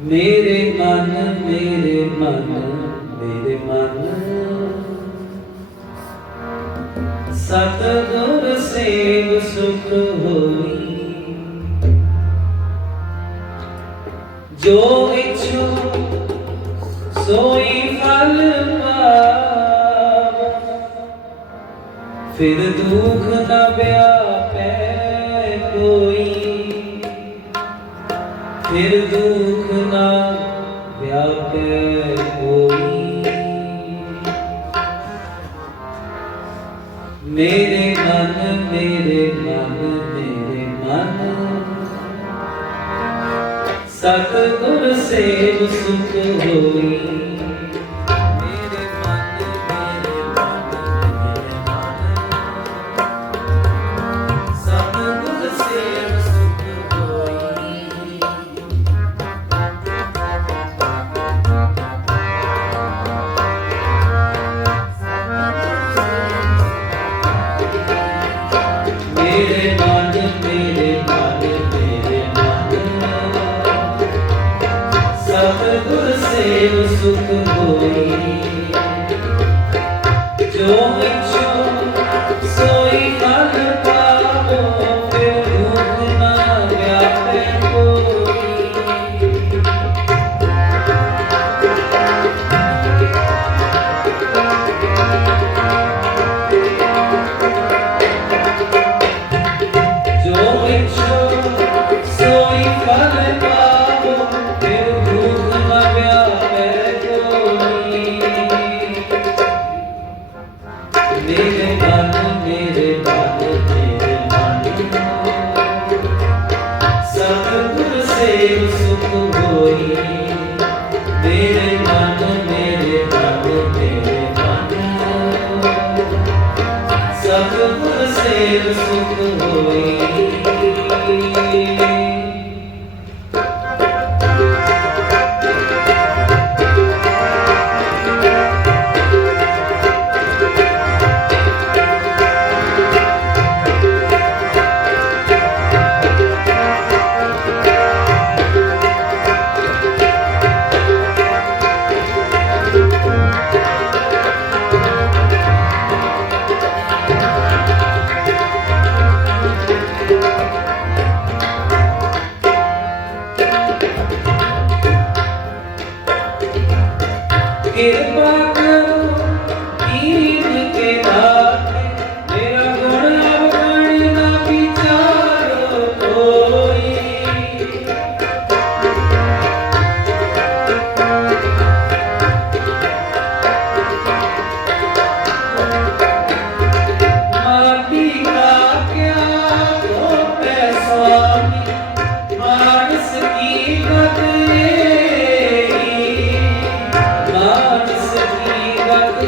ਮੇਰੇ ਮਨ ਮੇਰੇ ਮਨ ਮੇਰੇ ਮਨ। ਸਤਗੁਰ ਸੇਵ ਸੁਖ ਹੋਈ। ਜੋ ਇਛੂ, ਸੋਈ ਫਲ ਪਾਵ। ਫਿਰ ਦੁਖ ਨਾ ਵਿਆਪੈ ਕੋਈ। ਫਿਰ ਦੁਖ ਕੋਈ। ਮੇਰੇ ਮਨ ਮੇਰੇ ਮਨ ਮੇਰੇ ਮਨ। ਸਤਿਗੁਰ ਸੇਵ ਸੁਖ ਹੋਈ। Lord.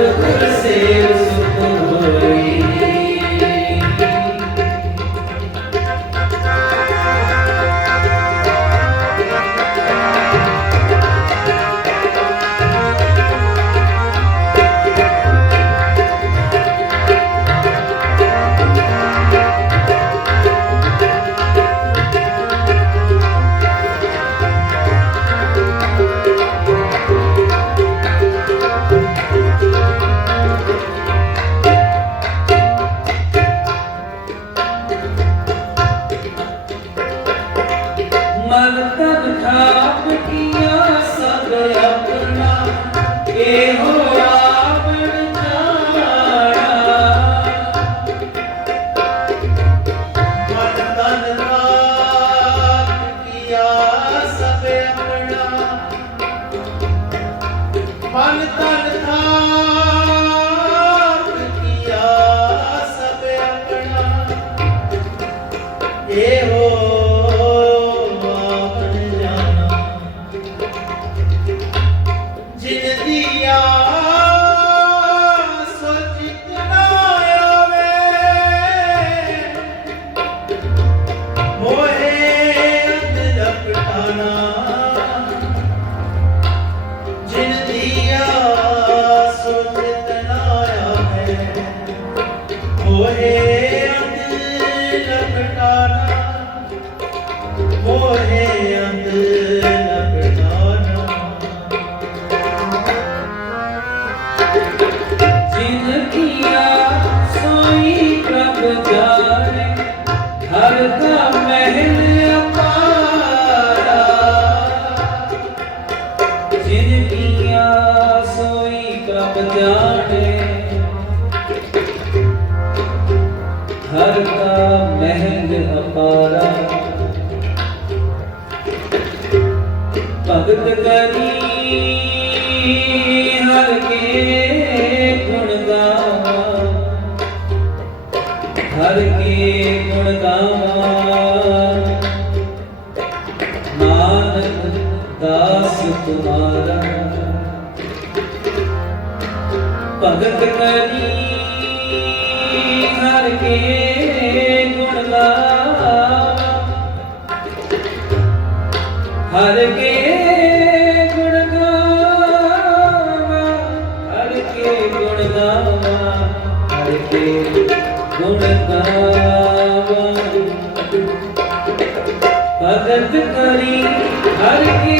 aconteceu. तक था ਹੋਏ ਅੰਤ ਲਪਟਾਨਾ ਭਗਤ ਕਰੀ, ਹਰ ਕੇ ਗੁਣ ਹਰ ਕੇ ਗੁਣ ਭਗਤ ਕਰੀ, ਹਰ ਕੇ ਗੁਣ ਗਾਵਾ। ਹਰ ਕੇ ਗੁਣ ਗਾਵਾਂ ਭਗਤ ਕਰੀ ਹਰ ਕੇ